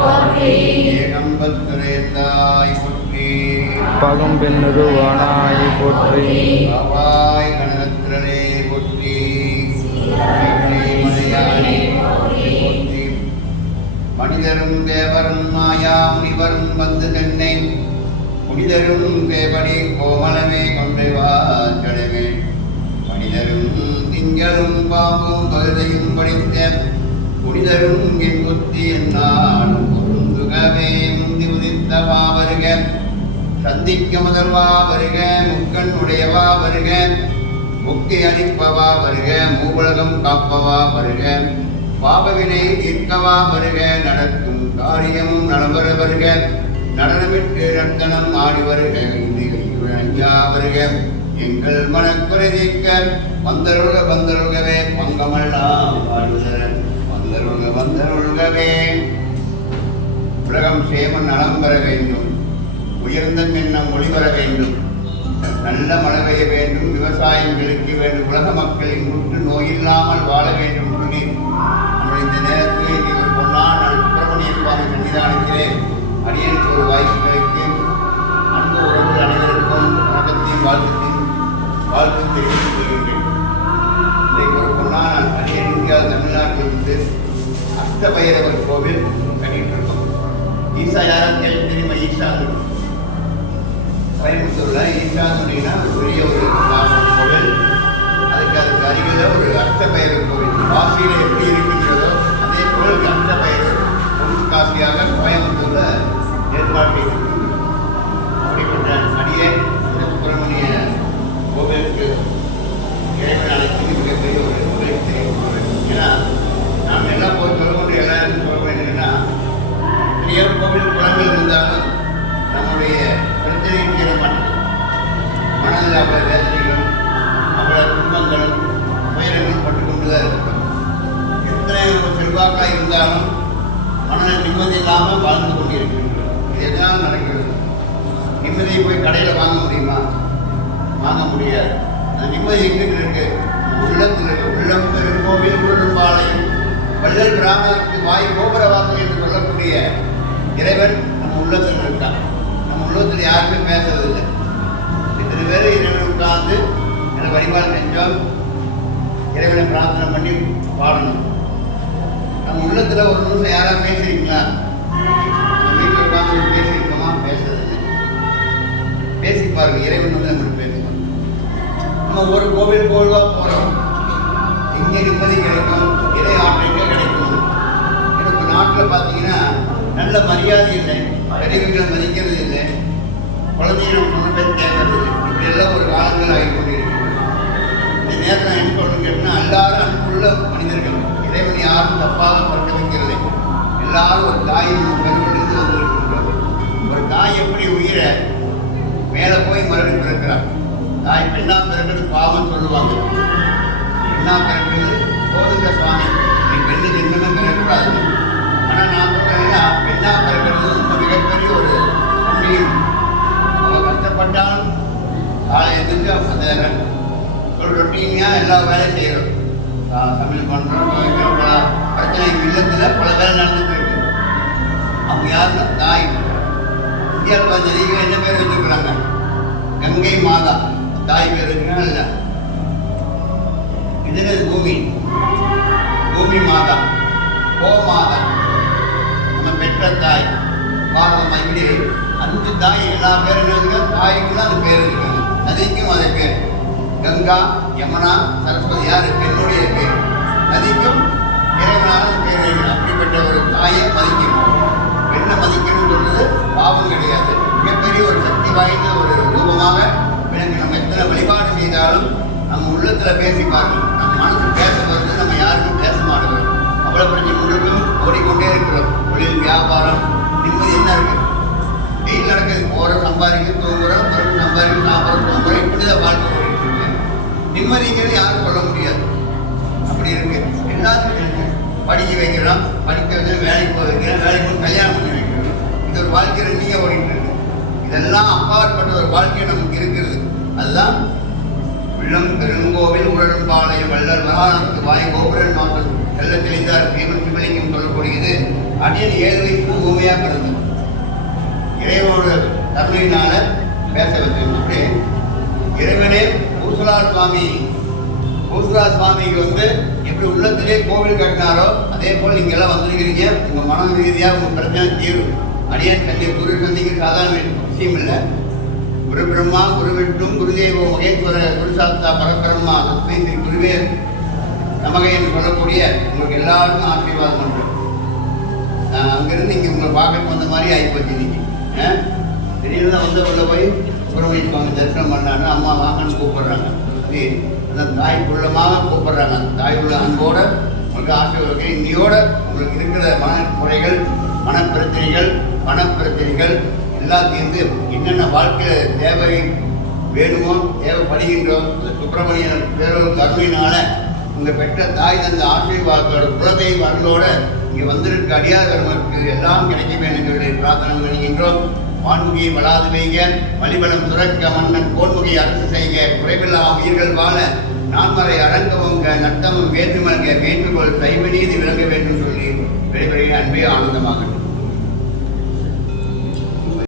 போற்றி. ஏகம்பத்துரையந்தாய் போற்றி. பாவாய் கனகத்திரனே போற்றி. போற்றி. மனிதரும் தேவரும் மாயா முனிவரும் வந்து தென்னை புனிதரும் தேவனே கோமலமே கொண்டு வாச்சடவே மனிதரும் திங்களும் பாம்பும் பகுதையும் படித்த புனிதரும் என் புத்தி என்னாலும் பொருந்துகவே. முந்தி உதித்த வருக சந்திக்க முதல்வா வருக முக்கண் உடையவா வருக முக்தி அளிப்பவா வருக மூவலகம் காப்பவா வருக பாபவினை தீர்க்கவா வருக நடக்கும் காரியமும் நலம்பெற வருக நடனமிட்டு ரத்தனம் ஆடி வருக ஐயா வருக எங்கள் மனக்குறை நீக்க வந்தருள்க வந்தருள்கவே பங்கமெல்லாம் பாடுதர வந்தருக உலகம் சேமன் நலம் பெற வேண்டும் உயர்ந்த எண்ணம் ஒளிவர வேண்டும் நல்ல மழை பெய்ய வேண்டும் விவசாயம் செழிக்க வேண்டும் உலக மக்களின் முற்று நோயில்லாமல் வாழ வேண்டும் என்று இந்த நேரத்தில் இவர் பொன்னான் சுப்பிரமணிய சுவாமி சன்னிதானத்திலே அடியனுக்கு ஒரு வாய்ப்பு ஈசா யாரும் கேள்வி தெரியுமா ஈஷா கோயம்புத்தூர்ல ஈஷா சொன்னீங்கன்னா பெரிய ஒரு கோவில் அதுக்கு அதுக்கு அருகில் ஒரு அர்த்த பெயர் கோவில் காசியில் எப்படி இருக்கின்றதோ அதே போல் அஷ்டபைரவர் பொருள் காசியாக கோயம்புத்தூர்ல ஏற்பாடு செய்திருக்கின்றோம் அப்படிப்பட்ட அடியே சுப்பிரமணிய கோவிலுக்கு இறைவன் அழைத்து மிகப்பெரிய ஒரு உதவி ஏன்னா நாம் எல்லா போய் அவ்வளோ துன்பங்களும் பட்டு தான் இருக்கிறோம் எத்தனை செல்வாக்காக இருந்தாலும் மன நிம்மதி இல்லாமல் வாழ்ந்து கொண்டிருக்கின்றோம். இதெல்லாம் நடக்கிறது நிம்மதியை போய் கடையில் வாங்க முடியுமா? வாங்க முடியாது. அந்த நிம்மதி எங்கே இருக்கு? உள்ளத்தில் உள்ளம் பெருங்கோவில் கோவில் உள்ளும்பாளையம் வள்ளல் கிராமத்துக்கு வாய் கோபுரவாசம் என்று சொல்லக்கூடிய இறைவன் நம்ம உள்ளத்தில் இருக்கான். நம்ம உள்ளத்தில் யாருமே பேசுறதில்லை. இத்தனை பேர் இறைவன் உட்கார்ந்து எனக்கு வழிபாடு நெஞ்சால் இறைவனை பிரார்த்தனை பண்ணி பாடணும் நம்ம உள்ளத்தில் ஒரு நிமிஷம் யாராவது பேசுறீங்களா? வீட்டில் உட்காந்து பேசியிருக்கோமா? பேசுறது பேசி பாருங்க இறைவன் வந்து நம்மளுக்கு பேசுவான். நம்ம ஒரு கோவில் கோவிலாக போகிறோம் இங்கே நிம்மதி கிடைக்கும் இறை ஆற்றல் கிடைக்கும். எனக்கு நாட்டில் பார்த்தீங்கன்னா நல்ல மரியாதை இல்லை பெரியவர்களை மதிக்கிறது இல்லை குழந்தைகளுக்கு சொன்ன பேர் தேவை இல்லை இப்படி எல்லாம் ஒரு காலங்கள் ஆகி கொண்டிருக்கிறது நேரம் நான் என்ன சொல்லணும் எல்லாரும் அன்புள்ள மனிதர்கள் இறைவன் யாரும் தப்பாக பறக்க வைக்கிறது எல்லாரும் ஒரு தாயின் பெருமெடுத்து வந்திருக்கின்றோம் ஒரு தாய் எப்படி உயிரை மேலே போய் மறுபடியும் பிறக்கிறார் தாய் பெண்ணா பிறக்கிறது பாவம் சொல்லுவாங்க. பெண்ணா பிறக்கிறது போதுங்க சுவாமி. நீ பெண்ணு ஜென்மமே பிறக்கூடாது ஆனால் நான் சொல்றேன்னா இல்லத்தில் பல வேலை நடந்து இருக்கு அவங்க யாருன்னா தாய். இந்தியாவில் பார்த்து நீங்கள் என்ன பேர் வச்சுருக்குறாங்க? கங்கை மாதா. தாய் பேர் இருக்கிறாங்க இல்லை. இது பூமி. பூமி மாதா. கோ மாதா. நம்ம பெற்ற தாய். பாரதம் இப்படி அஞ்சு தாய் எல்லா பேரும் இருக்கு தாய்க்குலாம் அது பேர் இருக்காங்க நதிக்கும் அதே பேர். கங்கா யமுனா சரஸ்வதி. யாரு? பெண்ணுடைய பேர். நதிக்கும் இறைவனால பேர் அப்படிப்பட்ட ஒரு தாயை மதிக்கணும். பெண்ணை மதிக்கணும்னு சொல்றது பாவம் கிடையாது. மிகப்பெரிய ஒரு சக்தி வாய்ந்த ஒரு ரூபமாக எனக்கு நம்ம எத்தனை வழிபாடு செய்தாலும் நம்ம உள்ளத்துல பேசி பார்க்கணும். நம்ம மனசு பேச வருது நம்ம யாருக்கும் பேச மாட்டோம். அவ்வளோ பிரச்சனை முழுக்கும் ஓடிக்கொண்டே இருக்கிறோம். தொழில் வியாபாரம் நிம்மதி என்ன இருக்கு? வெயில் நடக்குது. போகிற சம்பாதிக்க தூங்குறோம் பிறகு சம்பாதிக்க சாப்பிட்றோம் தூங்குறோம் இப்படி தான் வாழ்க்கை நிம்மதிங்கிறது யாரும் சொல்ல முடியாது. அப்படி இருக்கு. எல்லாத்துக்கும் படிக்க வைக்கிறோம் படிக்க வச்சு வேலைக்கு போக வைக்கிறோம் வேலைக்கு போய் கல்யாணம் பண்ணி வைக்கிறோம் இது ஒரு வாழ்க்கையில் நீங்கள் ஓடிட்டு இருக்கு. இதெல்லாம் அப்பாற்பட்ட ஒரு வாழ்க்கை நமக்கு இருக்கிறது. அதுதான் உள்ளம் பெருங்கோவில் உரடும் பாளையம் வள்ளல் வாய் கோபுரன் மாற்றம் செல்ல தெளிந்தார் பீமன் சிவலிங்கம் சொல்லக்கூடியது. அடியன் ஏழு வயசு ஊமையாக பிறந்தது இறைவனோட தமிழினால பேச வச்சேன் இறைவனே பூசலார் சுவாமி பூசுலார் சுவாமிக்கு வந்து எப்படி உள்ளத்திலே கோவில் கட்டினாரோ அதே போல் நீங்க எல்லாம் வந்திருக்கிறீங்க. உங்க மன ரீதியாக உங்க பிரச்சனை தீர்வு அடியான் சந்தி குரு சந்திக்கு சாதாரண விஷயம் இல்லை. குரு பிரம்மா குரு விட்டும் குருதேவோ மகேஸ்வர குரு சாஸ்தா பரபிரம்மா தஸ்மை ஸ்ரீ குருவே நமகை என்று சொல்லக்கூடிய உங்களுக்கு எல்லாருக்கும் ஆசீர்வாதம் உண்டு. நான் அங்கிருந்து இங்கே உங்களை பார்க்க வந்த மாதிரி ஆகிப்போச்சு இன்னைக்கு. ஆ? திடீர்னு தான் வந்து உள்ள போய் சுப்பிரமணிய சுவாமி தரிசனம் பண்ணாங்க அம்மா வாங்கன்னு கூப்பிடுறாங்க. சரி. அந்த தாய் உள்ளமாக கூப்பிடுறாங்க. அந்த தாய் உள்ள அன்போடு உங்களுக்கு ஆசீர்வாதம் இன்னையோட உங்களுக்கு இருக்கிற மன குறைகள் மனப்பிரச்சனைகள் பணப்பிரச்சனைகள் எல்லாத்தையும் என்னென்ன வாழ்க்கையில் தேவை வேணுமோ தேவைப்படுகின்றோம் இந்த சுப்பிரமணியன் பேரொரு கருணையினால உங்கள் பெற்ற தாய் தந்த ஆசீர்வாதத்தோட குலதெய்வ அருளோட இங்கே வந்திருக்க அடியார்களுக்கு எல்லாம் கிடைக்க வேண்டும் என்று பிரார்த்தனை பண்ணுகின்றோம் வான்முகியை வளாது வைக வழிபலம் துறக்க மன்னன் கோன்முகை அரசு செய்க குறைவில்லா உயிர்கள் வாழ நான்மறை அரங்கவங்க நத்தமும் வேண்டுமல்க வேண்டுகோள் சைவ நீதி விளங்க வேண்டும் சொல்லி விடைபெறுகிற அன்பே ஆனந்தமாகட்டும்.